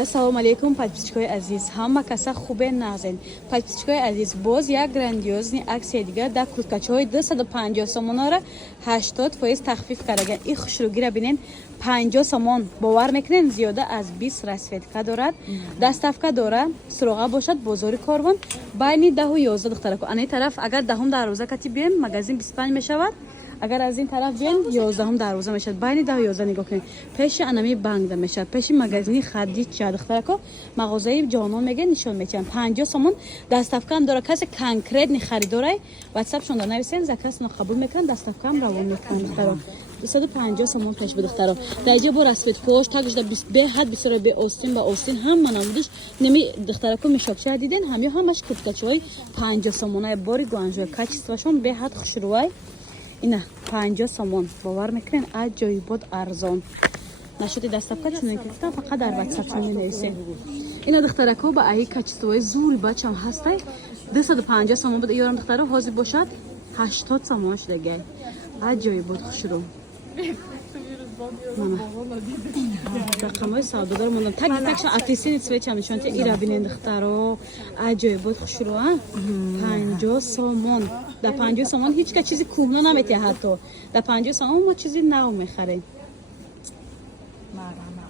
ассалому алейкум, подписчикои азиз. Ҳама каса хубе назен. Подписчикои азиз, боз як грандиозни аксия дигар дар курткачаҳои 250 сомонора 80% тахфиф кардаган. Ин хушругиро бинен 50 сомон. Бовар мекунен зиёда аз 20 расветка дорад. Доставка дора, суроға бошад бозори Корвон. Байни 10 و 11 духтарако. Ани тараф агар 10 дароза кати бием, магазин 25 мешавад. اگر از این طرف بیاین 11 دروازه میشه بین 10 و 11 نگاه کنید پیش انمی بانک ده میشه پیش مغازه خدی چه دختره کو مغازه جانون میگه نشون میچن 50 سومون دستافکم داره کسی کانکریت نی خریداره واتساپ شون داره نویسین زکاس نو قبول میکنن دستافکم روان میکنن دختره 250 سومون پیش به دختره درجه بر اسفت کوش تاگش ده به حد بسیار به اوستین با اوستین هم منامدش نمی دختره کو میشوکچه دیدین همه همش کوتکچوی 50 سومونه باری گوانجو کاچستواشون به حد خوشروای اینا 50 سومون باور میکنین از جای بود ارزان نشده دستافکا چون که فقط در واتساپ چون مینویسین اینا دخترکو با ای کاچستوی زوری بچم هسته 250 سومون بود یارم دختره حاضر باشد 80 سومون شده گای از جای بود خوشرو رقمای سودادار موندم تک اتیسین سویچم نشون تی ایرا بینین دخترو عجیب بود خوشرو 50 سومون در 50 سومون هیچ که چیزی کهنه نمیته حتی در 50 سومون ما چیزی نو میخریم